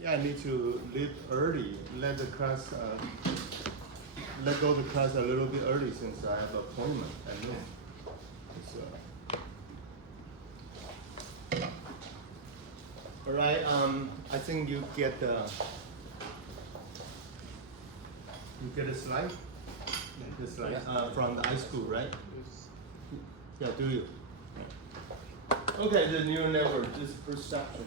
Yeah, I need to leave early. Let go the class a little bit early since I have appointment at noon. So, all right. I think you get a slide. The slide from the high school, right? Yeah. Do you? Okay, the neural network is perception.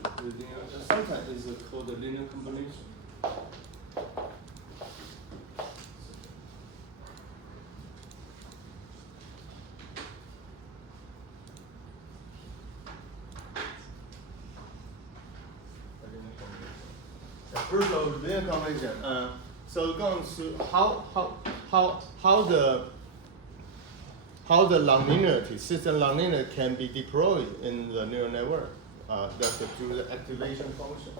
Sometimes it's called the linear combination. First of all, linear combination. So going through how the nonlinearity, system nonlinearity can be deployed in the neural network. That's through the activation function.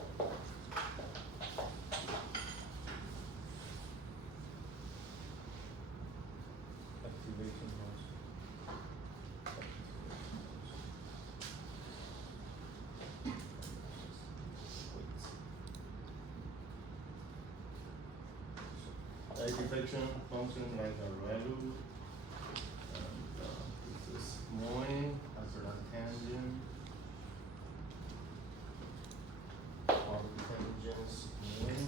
Activation function. Activation function like a value. This is mooring as a tangent. Or tangents mooring,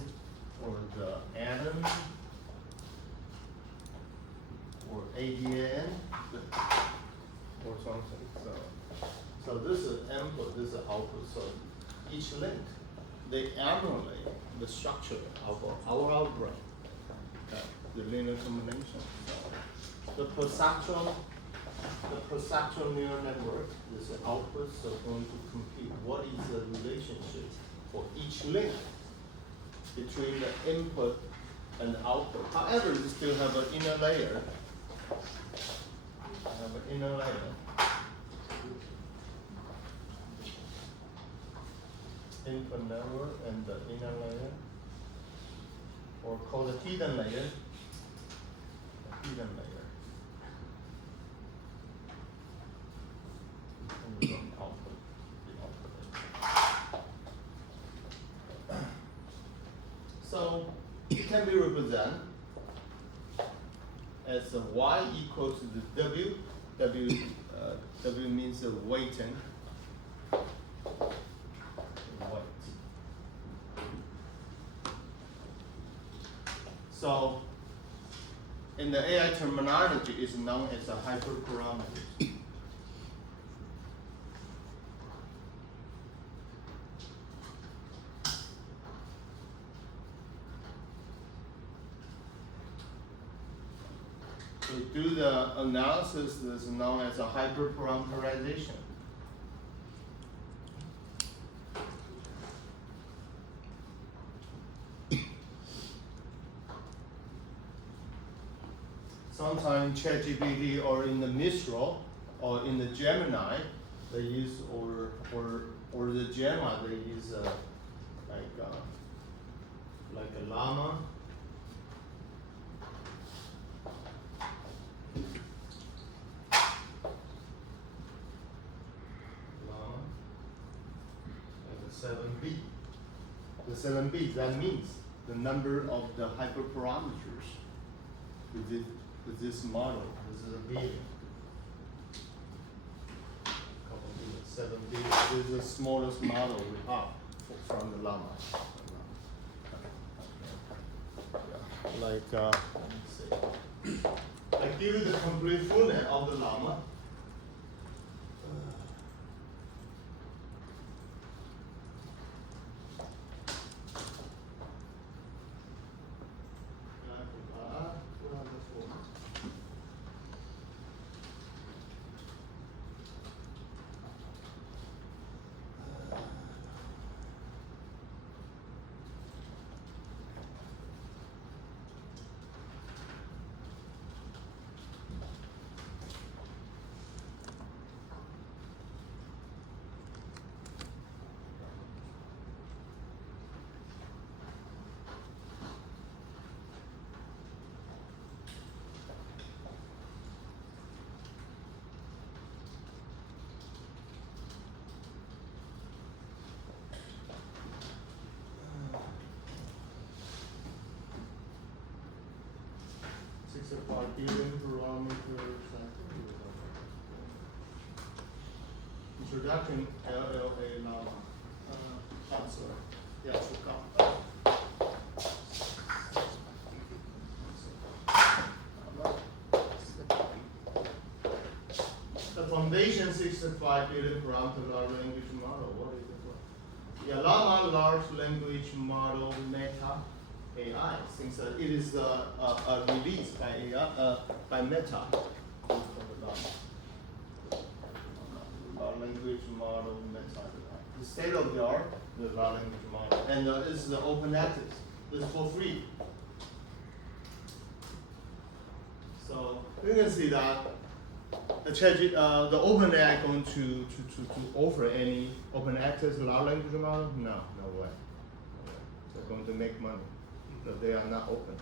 or the atom, or ADN, or something. So this is input, this is output. So each link, they emulate the structure of our algorithm. The linear combination. So the perceptual neural network is the output, so going to compute what is the relationship for each link between the input and the output. However, you still have an inner layer. Input network and the inner layer, or called the hidden layer. And the output. So it can be represented as a y equal to the w. W means the weighting. So in the AI terminology, it's known as a hyperparameter. To do the analysis is known as a hyperparameterization. Sometimes ChatGPT or in the Mistral or in the Gemini, they use or the Gemini they use like a llama. And the 7B. The 7B, that means the number of the hyperparameters with this model. This is a billion. 7B. This is the smallest model we have from the llama. Let me see. I give you the complete fullness of the llama. 65 billion parameters. Introduction LLA llama. Sorry. Yeah, the foundation 65 billion parameter large language model. What is it for? Yeah, llama large language model Meta AI. Since it is released by AI by Meta. Large language model Meta AI. The state of the art, the large language model, and this is the open access. This is for free. So you can see that the OpenAI going to offer any open access large language model? No, no way. They're going to make money, but they are not open.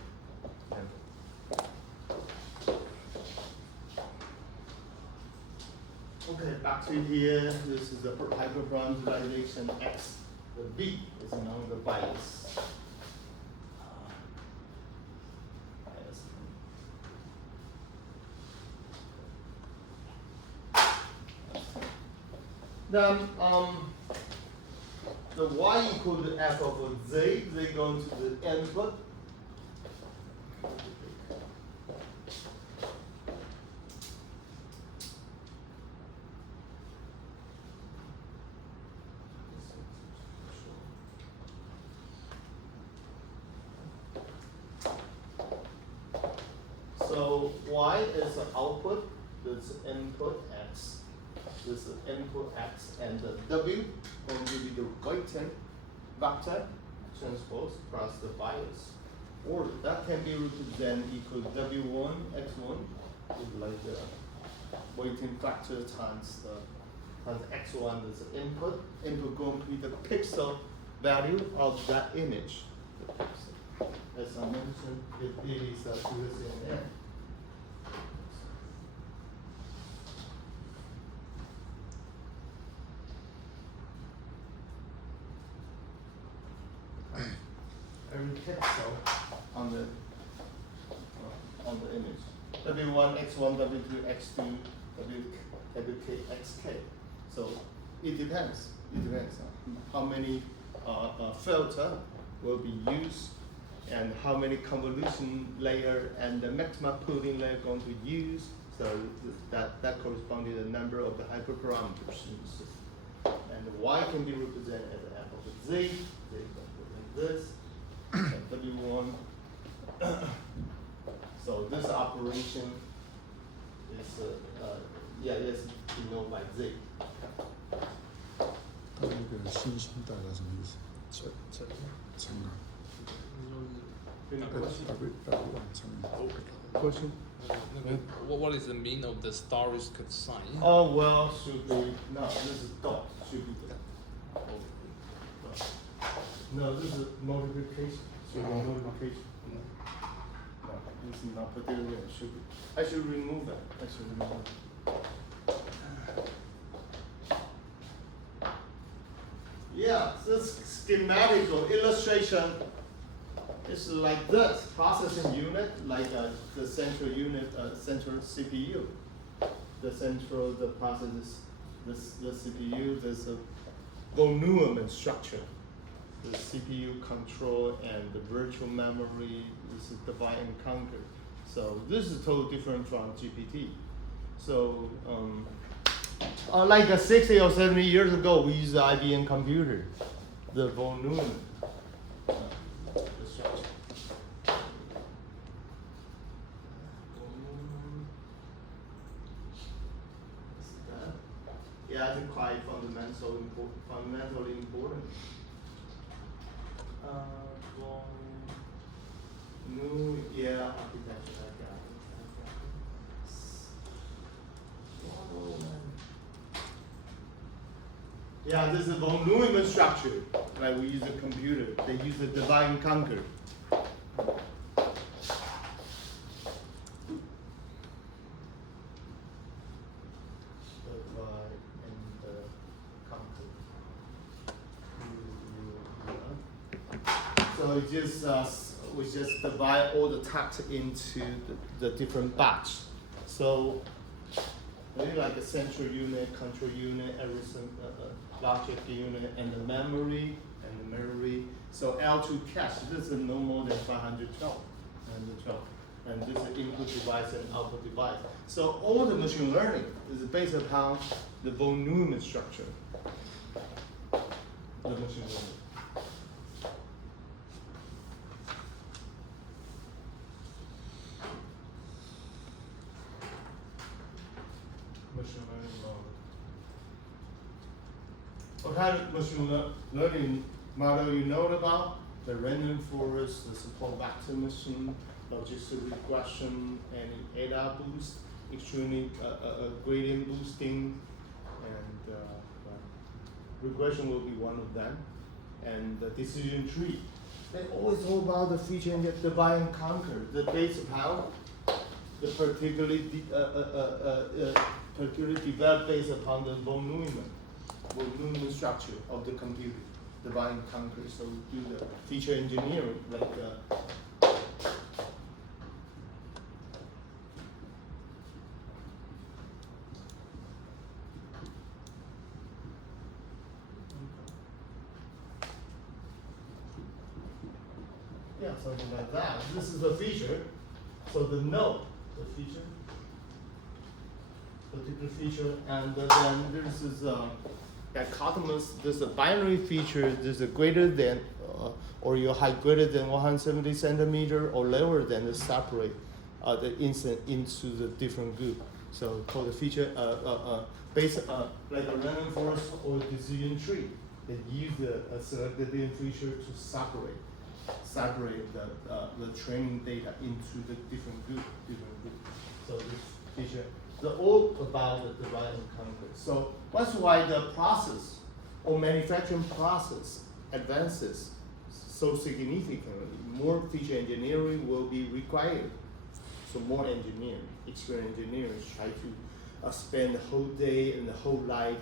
Okay, back to here. This is the hyperparameterization X. The B is known the bias. Then the y equal to f of z, they go to the input. So y is the output, this is input x. This is input x, and the w going to be the weighted vector transpose plus the bias. Or that can be represented equal w1 x1 is like the weighting factor times x1 is the input. Input going to be the pixel value of that image. The pixel. As I mentioned, it is a CNN. Every pixel on the image. W1, x1, w2, x2, wk, xk. So it depends. It depends on how many filter will be used and how many convolution layer and the maximum pooling layer going to use. So that corresponds to the number of the hyperparameters in the system. And the y can be represented as f of z. Like this. And W1. So this operation is is denoted by z. 它那个星星代表什么意思？成啊。What is the meaning of the star-is sign? Oh well, should be no. This is dot. Should be dot. No, this is multiplication. Should be multiplication. No, this is not particularly. Should be. I should remove that. I should remove it. Yeah, this schematical illustration is like this processing unit, like the central unit, central CPU. The process, the CPU, there's a von Neumann structure. The CPU control and the virtual memory is divide and conquer. So this is totally different from GPT. So like 60 or 70 years ago, we used the IBM computer, the von Neumann structure. Yeah, I think quite fundamentally important. Architecture. Yeah, this is von Neumann structure. Like we use a computer, they use the divide and conquer. Divide and conquer. So it's just we just divide all the text into the different batch. So maybe like a central unit, control unit, everything, logic unit, and the memory, So L2 cache, this is no more than 512, and this is input device and output device. So all the machine learning is based upon the von Neumann structure. The machine learning. Machine learning model. What kind of machine learning model you know about? The random forest, the support vector machine, logistic regression, and ADA boost, extremely gradient boosting, and regression will be one of them, and the decision tree. They always talk about the feature and divide and conquer. The base upon the particularly developed based upon the von Neumann structure of the computer, divide and conquer. So we do the feature engineering, like yeah, something like that. This is the feature. So the node, the feature, particular feature, and then this is dichotomous. There's a binary feature. There's a greater than, or your height greater than 170 centimeter, or lower than to separate the instant into the different group. So called the feature based like a random forest or decision tree. They use the selected feature to separate the training data into the different group. So this feature, they're all about the divide and conquer. So that's why the process or manufacturing process advances so significantly. More feature engineering will be required. So more engineering, experienced engineers try to spend the whole day and the whole life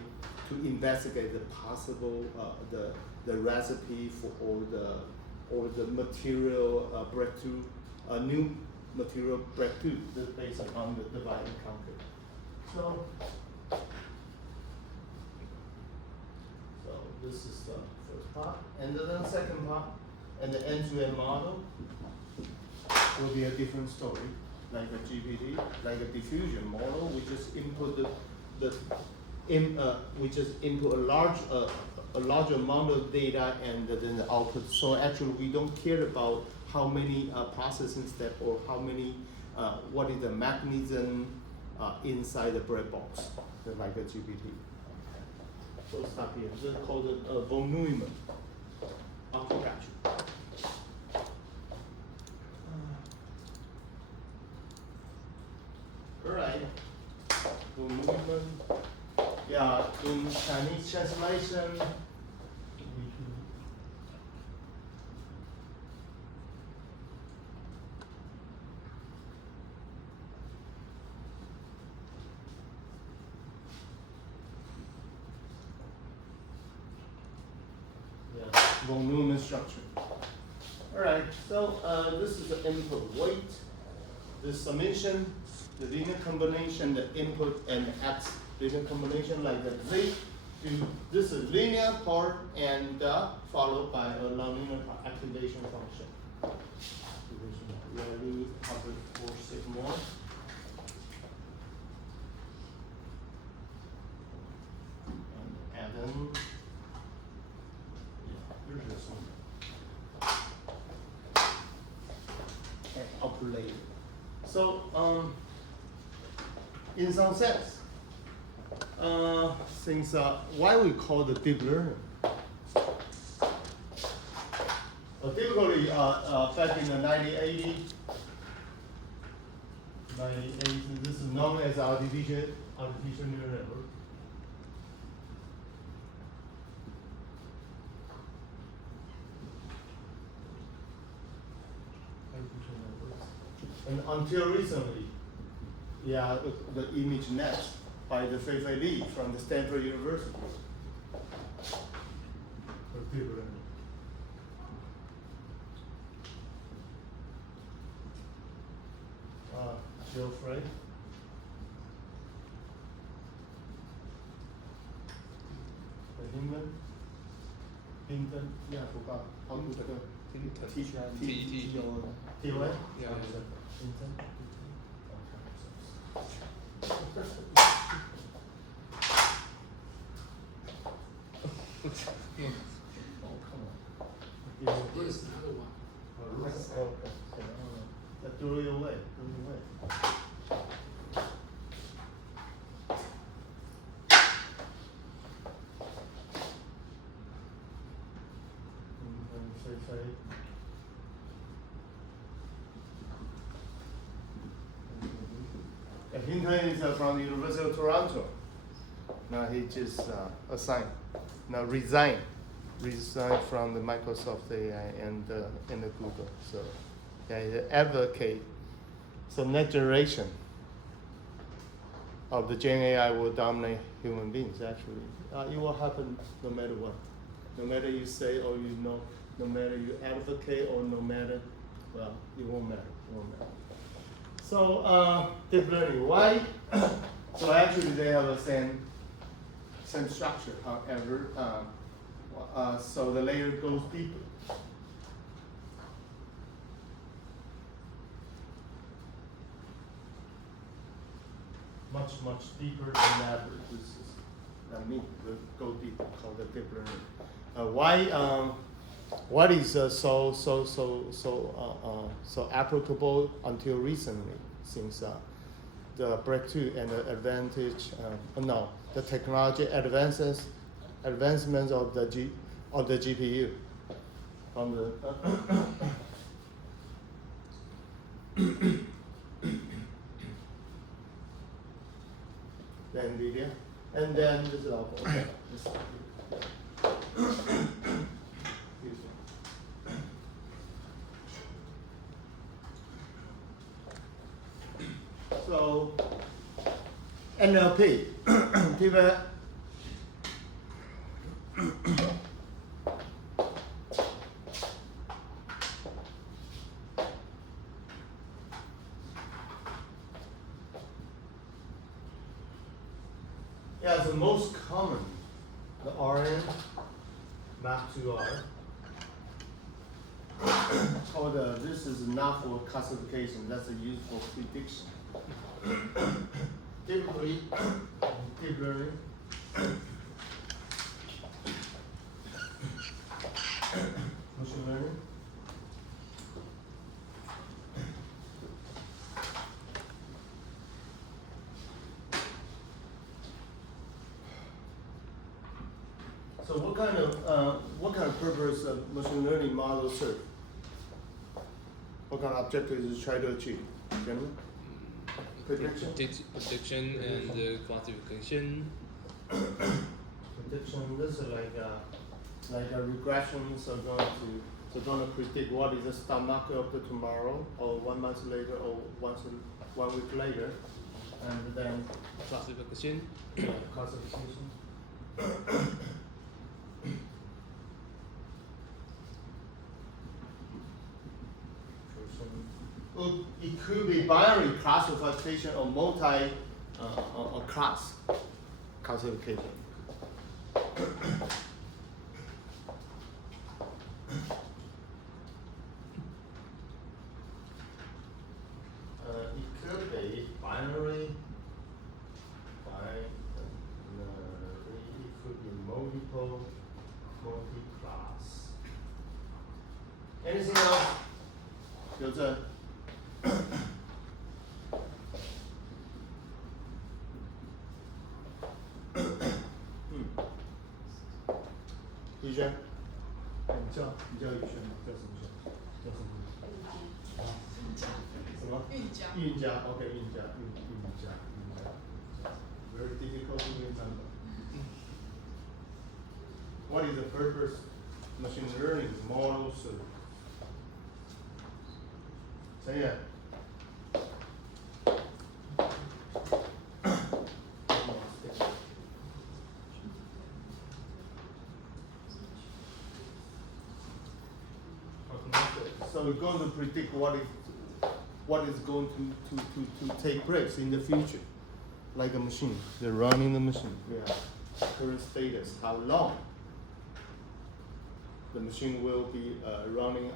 to investigate the possible the recipe for all the material breakthrough, new material breakthrough that's based on the divide and conquer. So this is the first part, and then the second part, and the end-to-end model will be a different story, like a GPT, like a diffusion model. We just input we just input a large amount of data and then the output. So actually, we don't care about how many processing steps or how many what is the mechanism inside the bread box, like a GPT. So stop here. This is called von Neumann architecture. All right. Von Neumann. Yeah, in Chinese translation. Von Neumann structure. All right, so this is the input weight, the summation, the linear combination, the input and X linear combination like the Z. This is linear part and followed by a nonlinear activation function. Really covered 4 more. And then. And output later. So in some sense, since why we call the deep learning? Typically, back in the 1980s, this is known as artificial neural network. And until recently, yeah, the image net by the Fei-Fei Li from the Stanford University. Geoffrey. Hinton. Hinton. Yeah, I forgot how to spell. Hinton. T. T. What? Yeah. Hinton. Oh, come on. Here's another one. Okay. Throw it away. Throw it away. Hinton is from the University of Toronto. Now he just resigned from the Microsoft AI and the Google. So yeah, he advocate. So next generation of the Gen AI will dominate human beings. Actually, it will happen no matter what. No matter you say or you know, no matter you advocate or no matter, well, it won't matter. It won't matter. So deep learning, why? So actually they have the same structure. However, so the layer goes deeper. Much deeper than average. This is, go deeper, called the deep learning. Why? What is so applicable until recently, since the breakthrough and the advantage, the technology advances, advancements of the GPU, from the the NVIDIA, and then this is Apple. Okay. So NLP, people. Yeah, the most common, the RN map to R. Or this is not for classification, that's a used for prediction. Typically, deep learning. Machine learning. So what kind of purpose of machine learning models serve? What kind of objective is it try to achieve? Generally? Prediction? Prediction and classification. Prediction. This is like a regression. So going to predict what is the stock market of the tomorrow, or 1 month later, or 1 week later, and then Classification. Classification. It could be binary classification or multi or class classification. It could be binary. It could be multi-class. Anything else? 有这。宇轩，你叫宇轩吗？叫什么轩？叫什么？什么？韵家 ，OK， 韵家。Very difficult to remember. What is the purpose machine learning model serve? 陈野。So we're going to predict what what is going to take place in the future, like a machine. They're running the machine. Yeah. Current status, how long the machine will be running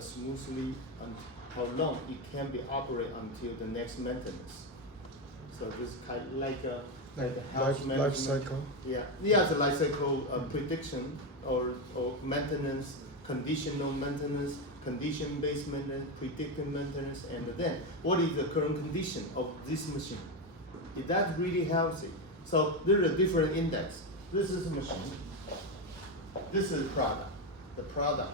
smoothly, and how long it can be operated until the next maintenance. So this kind of like a house life management. cycle. Yeah, it's a life cycle prediction or maintenance, conditional maintenance, condition-based maintenance, predictive maintenance, and then what is the current condition of this machine? Is that really healthy? So there is a different index. This is a machine. This is product. The product.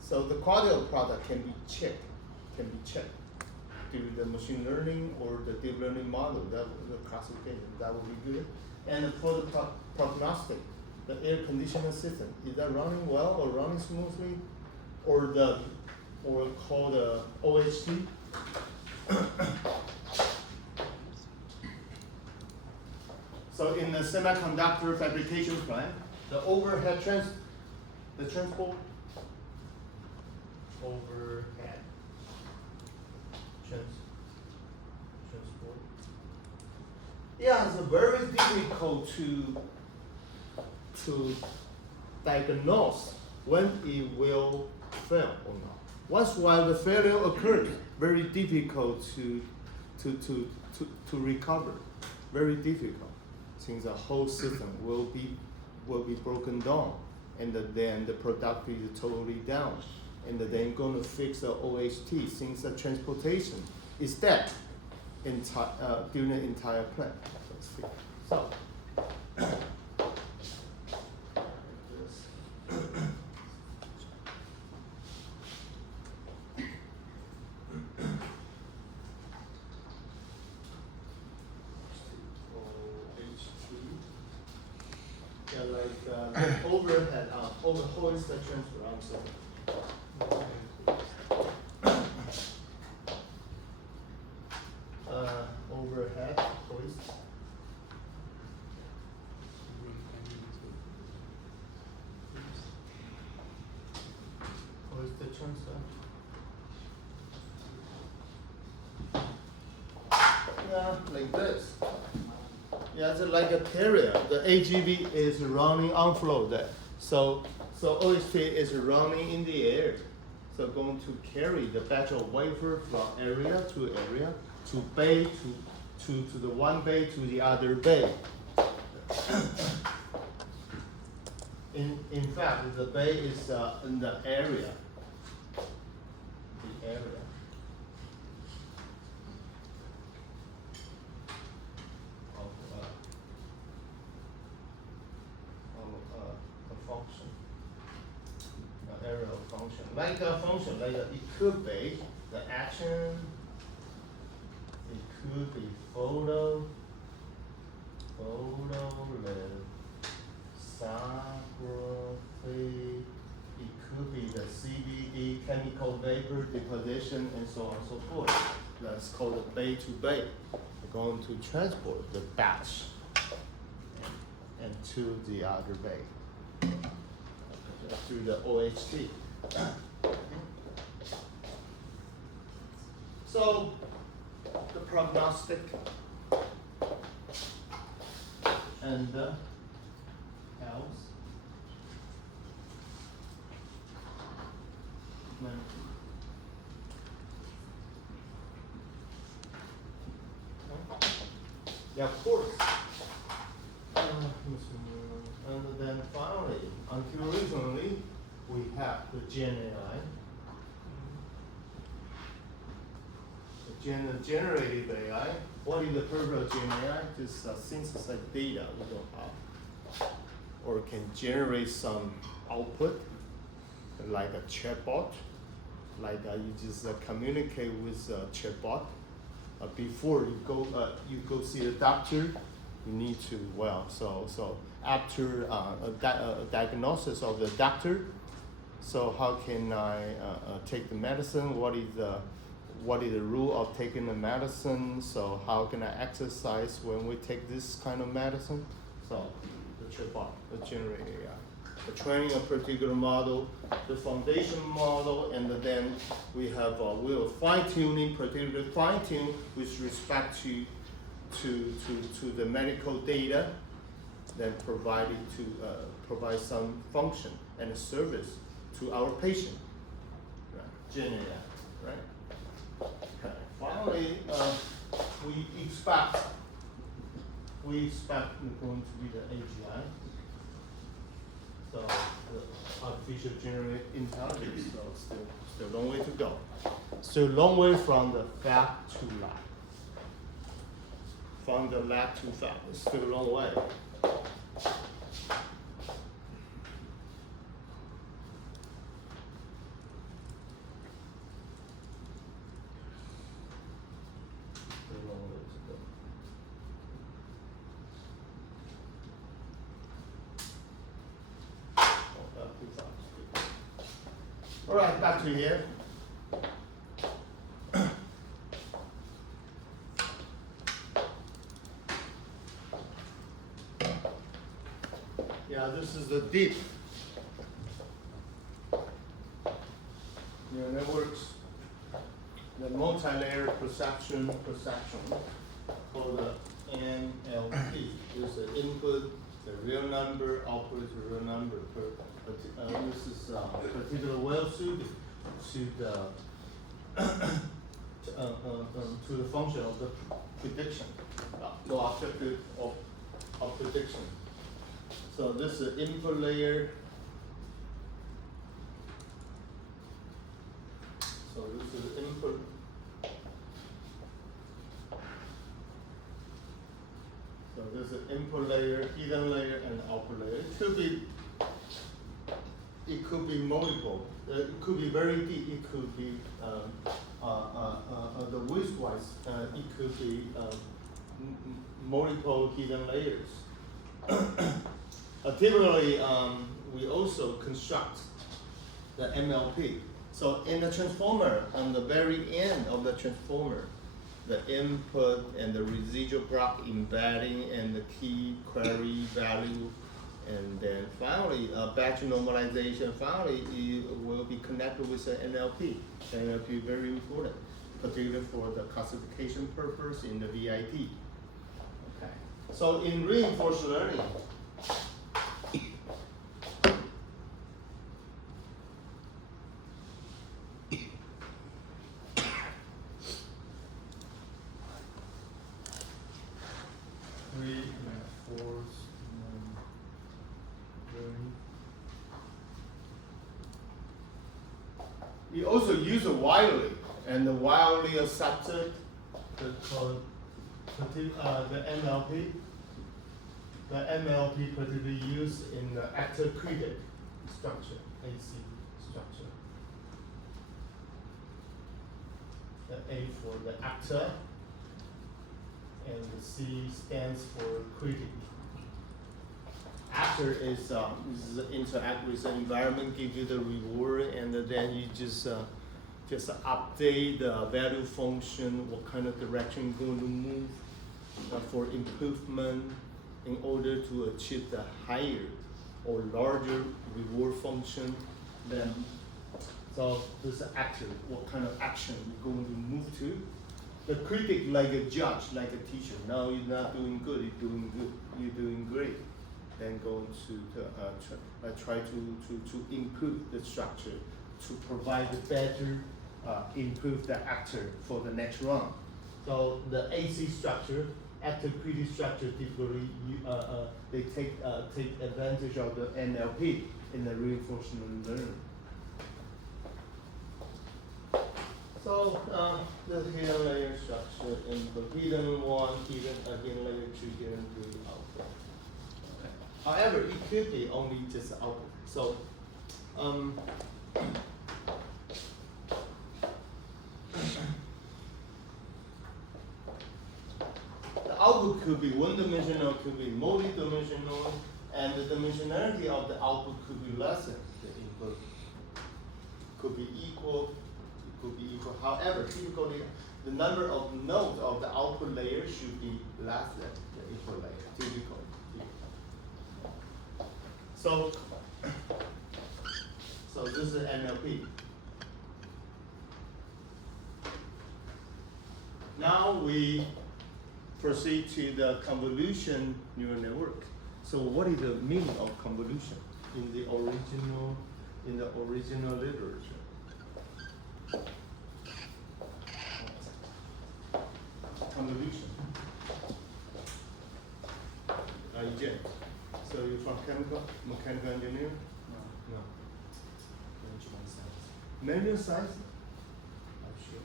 So the quality of product can be checked. Through the machine learning or the deep learning model, that the classification, that would be good. And for the prognostic, the air conditioning system, is that running well or running smoothly? Or called the OHT? So in the semiconductor fabrication plant, the overhead transport, overhead transport. Yeah, it's very difficult to diagnose when it will fail or not. Once while the failure occurs, very difficult to recover. Very difficult, since the whole system will be broken down, and then the product is totally down, and then going to fix the OHT, since the transportation is dead during the entire plant. So. Yeah, like overhead, hoist the transfer arm system. Overhead hoist. Hoist the transfer. Yeah, like this. Yeah, it's like a carrier. The AGV is running on floor there. So OHT is running in the air. So going to carry the batch of wafer from area to area, to bay to the one bay to the other bay. In fact, the bay is in the area. The area. Area of function, like a function, it could be the action, it could be photo, lithography, it could be the CVD, chemical vapor deposition, and so on and so forth. That's called the bay to bay. We're going to transport the batch and to the other bay. Through the OHT. So the prognostic and the health yeah, of course. And then finally, until recently, we have the Gen AI. The generative AI. What is the purpose of Gen AI? Just synthesize data we don't have, or can generate some output, like a chatbot, like you just communicate with a chatbot. Before you go see the doctor, you need to so after a diagnosis of the doctor, so how can I take the medicine? What is the rule of taking the medicine? So how can I exercise when we take this kind of medicine? So the chatbot, the generative AI. training a particular model, the foundation model, and then we have we'll fine-tuning, particularly fine-tune with respect to the medical data, then provide it to provide some function and a service to our patient. Right? Generally, right? Okay. Finally, we expect going to be the AGI. So the artificial general intelligence, so still a long way to go. Still a long way from the fab to lab. From the lab to fab, it's still a long way. Still a long way to go. All right, back to here. Yeah, this is the deep neural networks, the multi-layer perception called the NLP. This is the input, the real number, output is the real number. This is particular well suited to the function of the prediction, the objective of prediction. So this is input layer. So this is input. So this is input layer, hidden layer, and output layer. It could be multiple. It could be very deep. It could be the width-wise. It could be multiple hidden layers. Typically, we also construct the MLP. So in the transformer, on the very end of the transformer, the input and the residual block embedding and the key query value, and then finally batch normalization. Finally, it will be connected with the NLP. NLP is very important, particularly for the classification purpose in the VIP. Okay. So in reinforcement learning. We also use widely and widely accepted the NLP. The NLP particularly used in the actor critic structure, AC structure. The A for the actor, and the C stands for critic. Actor is interact with the environment, give you the reward, and then you just update the value function, what kind of direction you're going to move for improvement in order to achieve the higher or larger reward function. Then, so this actor, what kind of action you're going to move to. The critic, like a judge, like a teacher. No, you're not doing good. You're doing good. You're doing great. Then going to try to improve the structure, to provide the better, improve the actor for the next round. So the AC structure, actor critic structure, typically they take advantage of the NLP in the reinforcement learning. So the hidden layer structure in the hidden one, hidden layer 2, hidden 3 output. Okay. However, it could be only just output. So the output could be one-dimensional, could be multi-dimensional, and the dimensionality of the output could be less than the input. Could be equal. Could be equal. However, typically the number of nodes of the output layer should be less than the input layer. Typically. So this is NLP. Now we proceed to the convolution neural network. So what is the meaning of convolution in the original literature? Convolution. Jen. So you're from mechanical engineering? No. Manual science? I'm sure.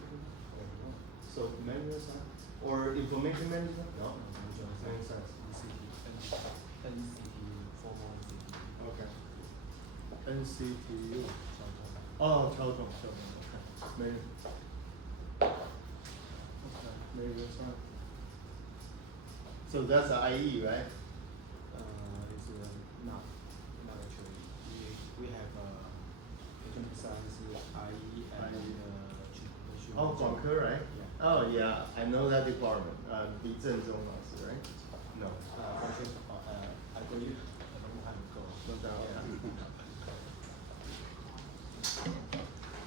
So manual science or information management? No. Manual science. Okay. NCTU. Oh, 交通. Okay. Manual. Okay. Manual science. So that's the IE, right? It's not actually. We have computer science, IE, and Oh, 广科, right? Yeah. Oh, yeah, I know that department. 李正中老师, right? No. I believe a long time ago. No doubt.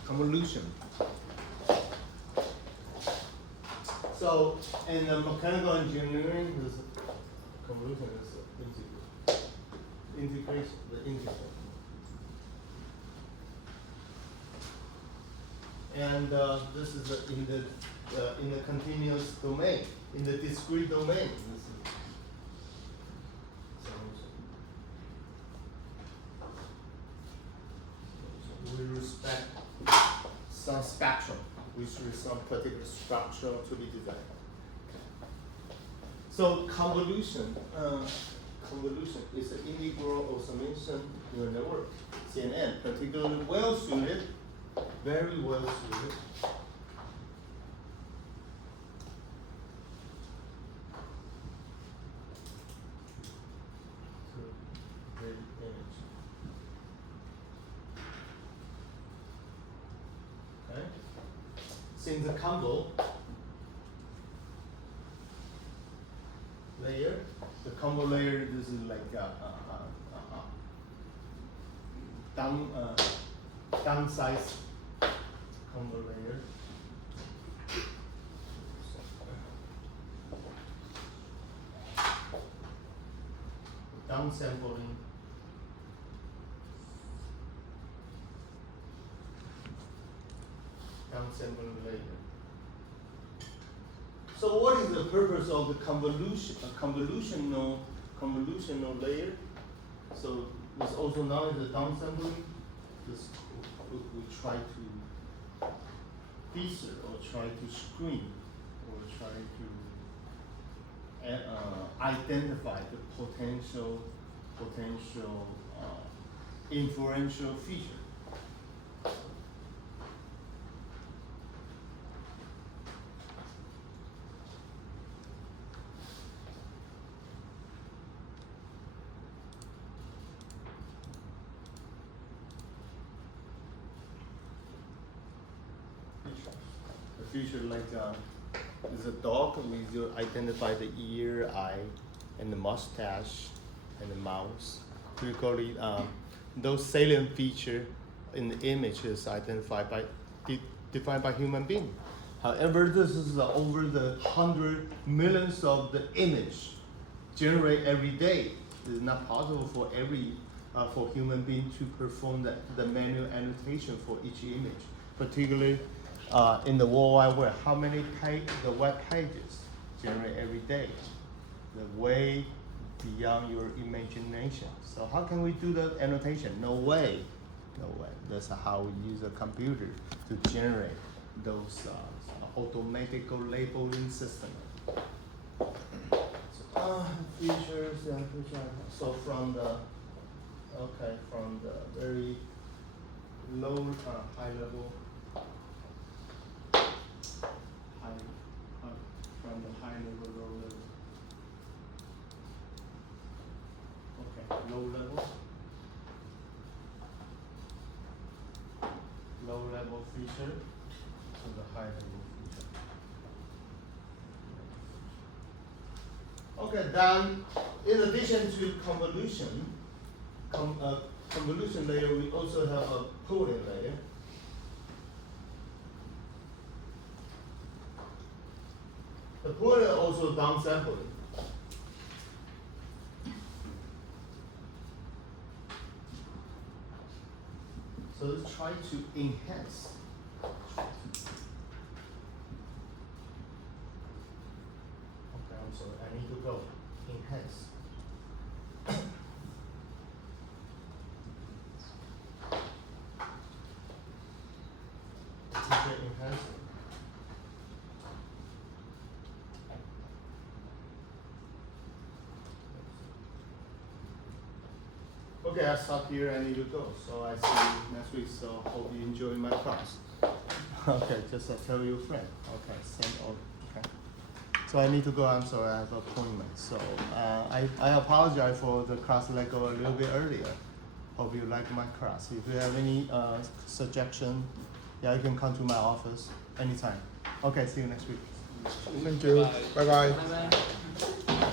Convolution. So, in mechanical engineering, this convolution is integration, the integral. And this is in the continuous domain, in the discrete domain. This is we respect some spectrum, which is some particular structure to be designed. So convolution is an integral automation neural network, CNN, particularly well suited, very well suited. To read image. Okay. Since the combo layer, the combo layer, this is like downsize combo layer. Downsampling. Downsampling layer. So what is the purpose of the convolutional layer? So it's also known as the downsampling. This we try to filter or try to screen or try to identify the potential inferential feature. The feature like is a dog, you identify the ear, eye, and the mustache, and the mouth. Typically, those salient feature in the image is identified by defined by human being. However, this is over the 100 millions of the image generate every day. It is not possible for for human being to perform the manual annotation for each image, particularly in the World Wide Web. How many the web pages generate every day? The way beyond your imagination. So how can we do the annotation? No way. No way. That's how we use a computer to generate those automatic labeling system. Features. So from the very low, high level, from the high level, low level. Okay, low level feature to the high level feature. Okay, then in addition to convolution, convolution layer, we also have a pooling layer. The pooling also downsampling. So let's try to enhance. Okay, I'm sorry, I need to go. Enhance. Teacher enhancement. Okay, I stop here. I need to go. So I see you next week. So hope you enjoy my class. Okay, just tell your friend. Okay, send all. Okay. So I need to go. I'm sorry, I have an appointment. So I apologize for the class let go a little bit earlier. Hope you like my class. If you have any suggestion, yeah, you can come to my office anytime. Okay, see you next week. Thank you. Bye bye. Bye bye.